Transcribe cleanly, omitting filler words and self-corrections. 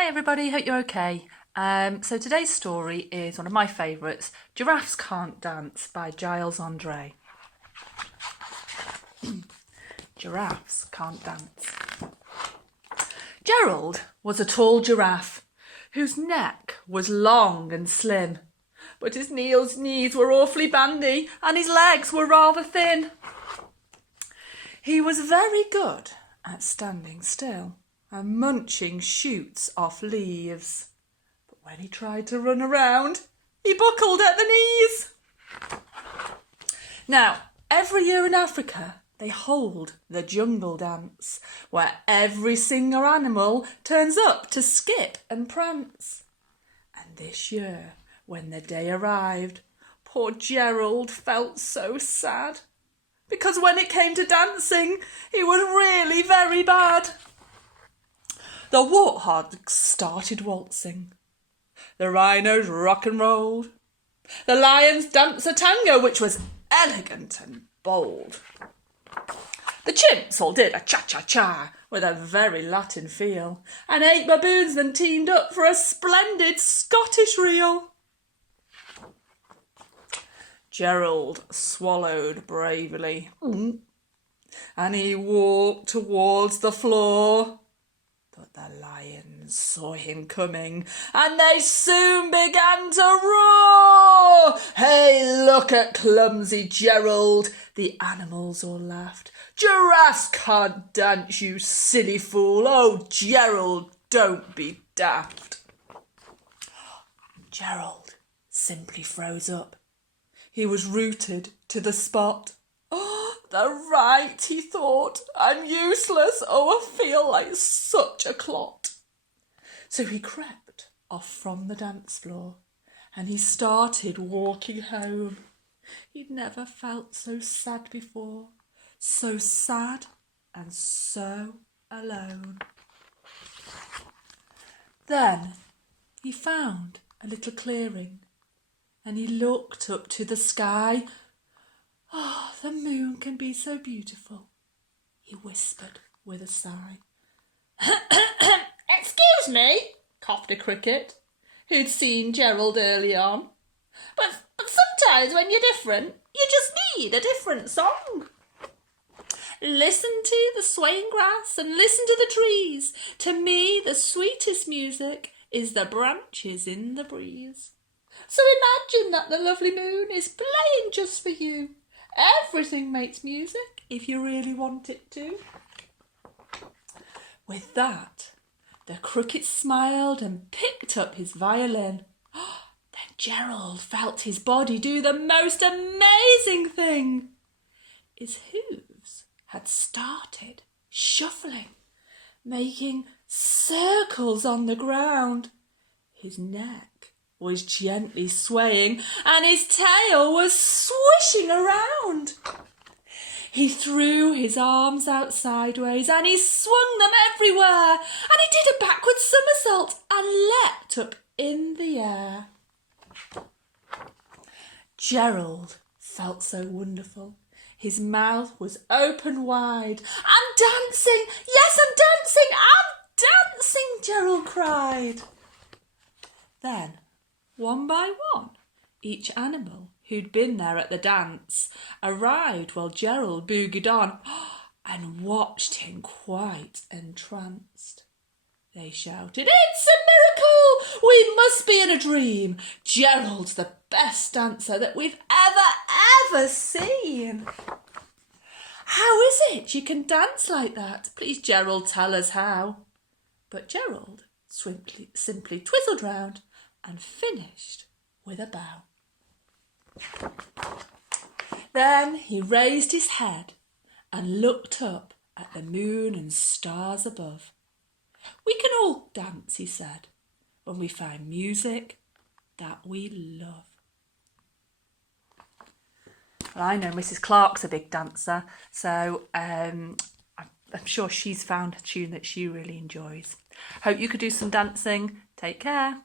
Hi everybody, hope you're okay. So today's story is one of my favourites, Giraffes Can't Dance by Giles Andreae. Giraffes can't dance. Gerald was a tall giraffe whose neck was long and slim, but his knees were awfully bandy and his legs were rather thin. He was very good at standing still and munching shoots off leaves. But when he tried to run around, he buckled at the knees. Now, every year in Africa, they hold the jungle dance, where every single animal turns up to skip and prance. And this year, when the day arrived, poor Gerald felt so sad, because when it came to dancing, he was really very bad. The warthogs started waltzing. The rhinos rock and rolled. The lions danced a tango, which was elegant and bold. The chimps all did a cha-cha-cha with a very Latin feel, and 8 baboons then teamed up for a splendid Scottish reel. Gerald swallowed bravely, and he walked towards the floor. But the lions saw him coming, and they soon began to roar. Hey, look at clumsy Gerald. The animals all laughed. Giraffes can't dance, you silly fool. Oh, Gerald, don't be daft. Gerald simply froze up. He was rooted to the spot. Oh, the right, he thought. I'm useless. Oh, I feel like such a clot. So he crept off from the dance floor and he started walking home. He'd never felt so sad before. So sad and so alone. Then he found a little clearing and he looked up to the sky. Oh, the moon can be so beautiful, he whispered with a sigh. Excuse me, coughed a cricket, who'd seen Gerald early on. But sometimes when you're different, you just need a different song. Listen to the swaying grass and listen to the trees. To me, the sweetest music is the branches in the breeze. So imagine that the lovely moon is playing just for you. Everything makes music if you really want it to. With that, the cricket smiled and picked up his violin. Then Gerald felt his body do the most amazing thing. His hooves had started shuffling, making circles on the ground. His neck was gently swaying and his tail was swishing around. He threw his arms out sideways and he swung them everywhere, and he did a backward somersault and leapt up in the air. Gerald felt so wonderful. His mouth was open wide. I'm dancing! Yes, I'm dancing, Gerald cried. Then, one by one, each animal who'd been there at the dance arrived while Gerald boogied on and watched him quite entranced. They shouted, "It's a miracle! We must be in a dream! Gerald's the best dancer that we've ever seen! How is it you can dance like that? Please, Gerald, tell us how." But Gerald simply twizzled round and finished with a bow. Then he raised his head and looked up at the moon and stars above. We can all dance, he said, when we find music that we love. Well, I know Mrs. Clark's a big dancer, so I'm sure she's found a tune that she really enjoys. Hope you could do some dancing. Take care.